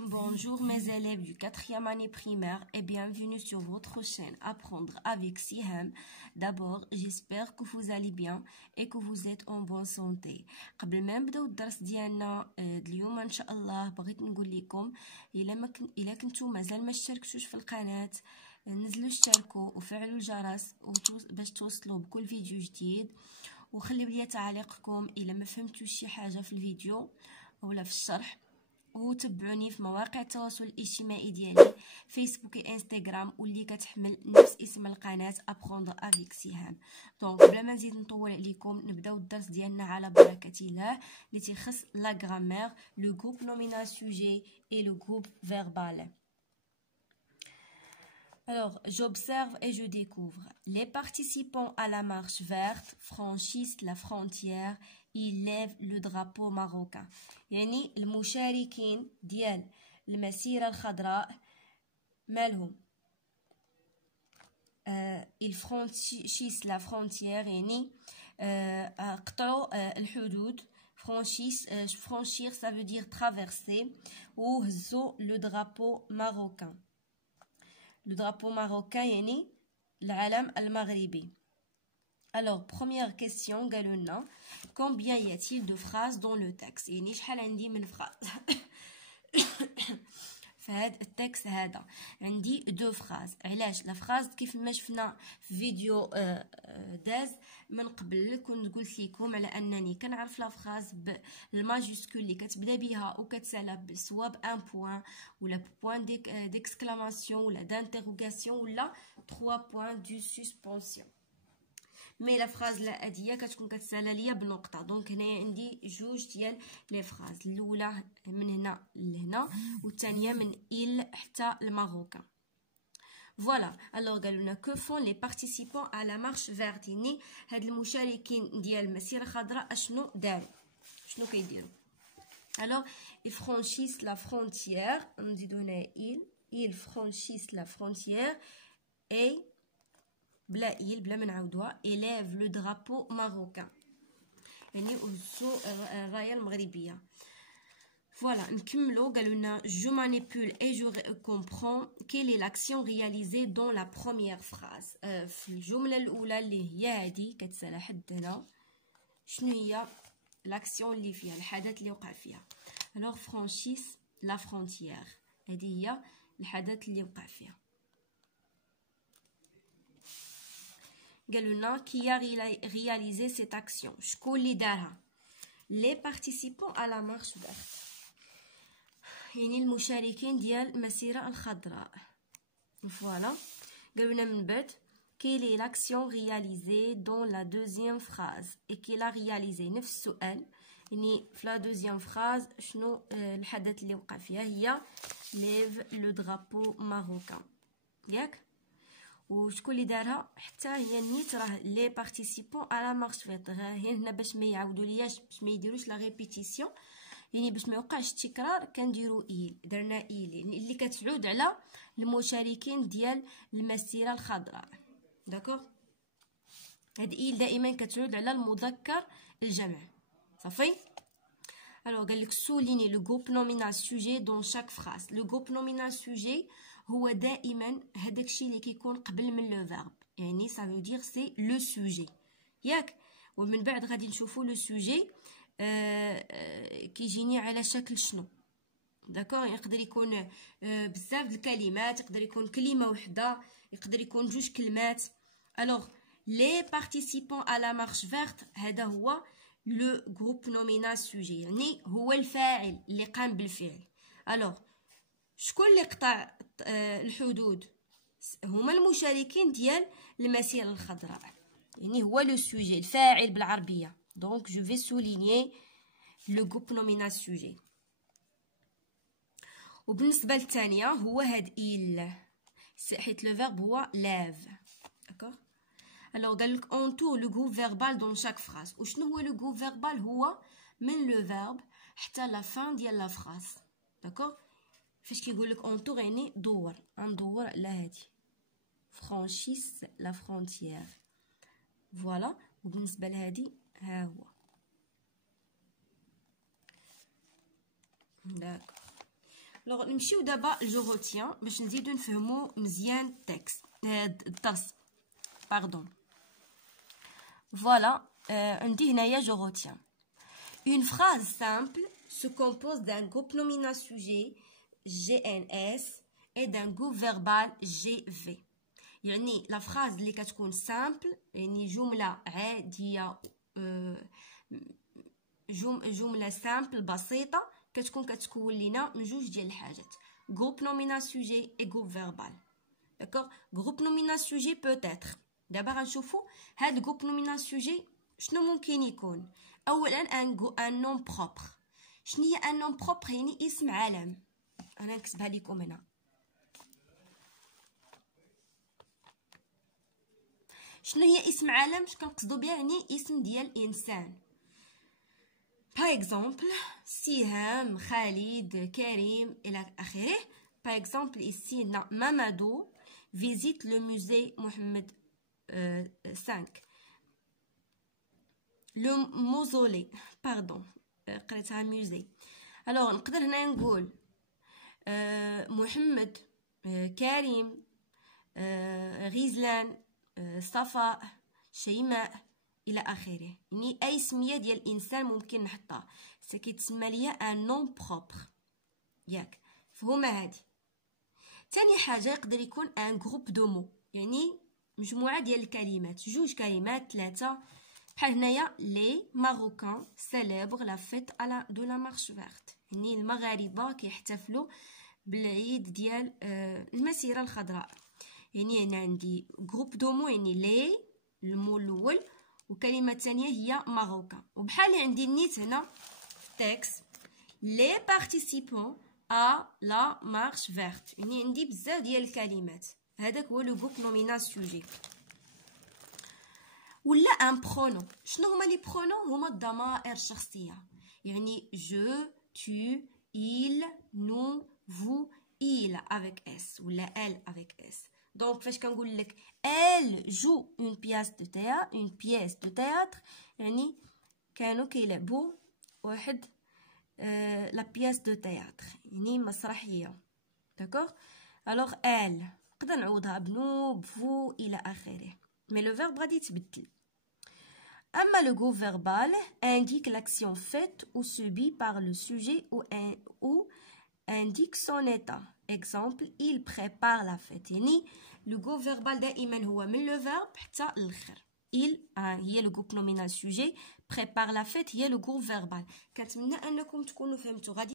Bonjour mes élèves du 4e année primaire et bienvenue sur votre chaîne Apprendre avec Siham. D'abord, j'espère que vous allez bien et que vous êtes en bonne santé. قبل ما نبداو الدرس ديالنا اليوم ان شاء الله بغيت نقول لكم الا كنتم مازال ما اشتركتوش في القناة نزلوا اشتركوا وفعلوا الجرس باش توصلوا بكل فيديو جديد، وخليو لي تعليقكم الا ما فهمتوش شي حاجة في الفيديو ولا في الشرح، وتابعوني في مواقع التواصل الاجتماعي ديالي فيسبوك وانستغرام واللي كتحمل نفس اسم القناه ابروندر افيك سهام. دونك بلا ما نزيد نطول عليكم نبداو الدرس ديالنا على بركه الله اللي تيخص لا غرامير، لو جروب نومينال سوجي et le groupe verbal. Alors, j'observe et je découvre. Les participants à la marche verte franchissent la frontière. Ils lèvent le drapeau marocain. يعني المشاركين ديال المسيرة الخضراء مالهم ils franchissent la frontière يعني قطعوا الحدود. franchir ça veut dire traverser. وهزوا le drapeau marocain. Le drapeau marocain يعني العلم المغربي. Alors, première question, قالولنا combien y a-t-il de phrases dans le texte؟ يعني شحال عندي من phrase فهاد التكست هذا عندي دو فراز. علاش لا فراز كيف ما شفنا في فيديو داز من قبل كنت قلت لكم على انني كنعرف لا فراز بالماجيسكول اللي كتبدا بها وكتسالى سوا بان بوين ولا بوين ديكسكلاماسيون ولا دانتيروغاسيون ولا 3 بوين دو سسبونسيون. مي لا فراز لا هاديه كتكون كتسالى ليا بنقطه. دونك هنايا عندي جوج ديال لي فراز، الاولى من هنا لهنا والثانيه من إل حتى الماروكان. فوالا. الوغ قالولنا كو فون لي بارتيسيبون على لا مارش فيرت، يعني هاد المشاركين ديال المسيره الخضراء اشنو داروا، شنو كيديروا؟ الوغ ils franchissent la frontière، نزيدو هنا ils franchissent la frontière et بلا إيل بلا ما نعاودوها élève le drapeau marocain، يعني هزو الرايه المغربيه. فوالا نكملو. قالولنا je manipule et je comprends quelle est l'action réalisée dans la première phrase. في الجمله الاولى اللي هي هادي كتسالى حد هنا، شنو هي لاكسيون اللي فيها الحدث اللي وقع فيها؟ alors franchissent la frontière، هذه هي الحدث اللي وقع فيها. قالولنا qui a réalisé cette action، شكون اللي دارها؟ les participants à la marche verte، يعني المشاركين ديال المسيرة الخضراء. فوالا. قالولنا من بعد quelle est l'action réalisée dans la deuxième phrase et qu'il a réalisé، نفس السؤال يعني في لا دوزيام فراز شنو الحدث اللي وقع فيها؟ هي lève le drapeau marocain، ياك؟ وشكون اللي دارها؟ حتى هي نيت راه لي بارتيسيبون على مارش فيت. هنا باش ما يعاودوا لياش، باش ما يديروش لا ريبيتيسيون، يعني باش ما يوقعش التكرار كنديروا درنا يعني اللي كتعود على المشاركين ديال المسيره الخضراء. داكوغ، هاد دائما كتعود على المذكر الجمع. صافي. الوغ قالك سوليني لو جروب نومينال سوجي دون شاك فراس. لو جروب نومينال سوجي هو دائما هذاك الشيء اللي كيكون قبل من لو فيرب، يعني ça veut dire c'est le sujet، ياك؟ ومن بعد غادي نشوفوا لو سوجي كيجيني على شكل شنو. داكوغ، يقدر يكون بزاف د الكلمات، يقدر يكون كلمه وحده، يقدر يكون جوج كلمات. الوغ لي بارتيسيبون à la marche verte هذا هو لو جروب نومينال سوجي، يعني هو الفاعل اللي قام بالفعل. الوغ شكون اللي قطع الحدود؟ هما المشاركين ديال المسيره الخضراء، يعني هو لو سوجي الفاعل بالعربيه. دونك جو في سولينيي لو جروب نومينال سوجي. وبالنسبه للثانيه هو هاد إل، حيت لو فيرب هو لاف. داكوغ. الوغ قالك entoure le groupe verbal dans chaque phrase. وشنو هو لو جروب فيربال؟ هو من لو فيرب حتى لا فان ديال لا فراز. داكوغ. فاش كيقول لك اونتور يعني دور، ندور على هادي فرانشيس لا فرونتيير. فوالا. وبالنسبه لهادي ها هو. داك. لو نمشيو دابا جو روتيان باش نزيدو نفهمو مزيان التكست الدرس باردون. فوالا عندي هنايا جو روتيان. Une phrase simple se compose d'un groupe nominal sujet GNS et d'un groupe verbal GV. يعني لا فراز اللي كتكون سامبل يعني جمله عاديه جمله سامبل بسيطه كتكون لينا من جوج ديال الحاجات groupe nominal sujet et groupe verbal. d'accord groupe nominal sujet peut-être دابا غنشوفوا هاد groupe nominal sujet شنو ممكن يكون. اولا ان نوم بروبر. شنو هي ان نوم بروبر؟ يعني اسم علم. انا نكتبها لكم هنا. شنو هي اسم علم؟ اش كنقصدوا بها؟ يعني اسم ديال انسان. باغ اكزومبل سهام، خالد، كريم الى اخره. باغ اكزومبل ici Mamadou visite le musée Mohamed 5. لو موزولي باردون قريتها ميوزي. الوغ نقدر هنا نقول محمد، كريم، غزلان، صفاء، شيماء الى اخره. يعني اي سميه ديال الانسان ممكن نحطها سي كيتسمى ليا ان نون بروبر ياك. فهمه هادي. تاني حاجه يقدر يكون ان جروب دو مو يعني مجموعه ديال الكلمات، جوج كلمات، ثلاثه. بحال هنايا لي ماروكان سيليبر لا فيت دو لا مارش فيرت. يعني المغاربه كيحتفلوا بالعيد ديال المسيره الخضراء. يعني هنا عندي جروب دومو يعني لي المو الاول وكلمه ثانيه هي ماروكان. وبحال عندي نيت هنا تكست لي بارتيسيبون ا لا مارش فيرت. يعني عندي بزاف ديال الكلمات. هذاك هو لو جروب نومينال سوجي. ولا ان برونو. شنو هما لي برونو؟ هما الضمائر الشخصيه. يعني جو، tu, il, nous, vous, il avec s ولا elle avec s. دونك فاش كنقول لك elle joue une pièce de théâtre يعني كانوا كيلعبوا واحد لا بياس دو تياتر يعني مسرحيه. داكوغ الوغ elle نقدر نعوضها بنو بفو الى اخره. مي لو فيرب غادي يتبدل. Amma le groupe verbal indique l'action faite ou subie par le sujet ou indique son état. Exemple, il prépare la fête. يعني le groupe verbal دائما هو من le verbe حتى الاخر. Il هي le groupe nominal sujet, prépare la fête هي le groupe verbal. كنتمنى انكم تكونوا فهمتوا. غادي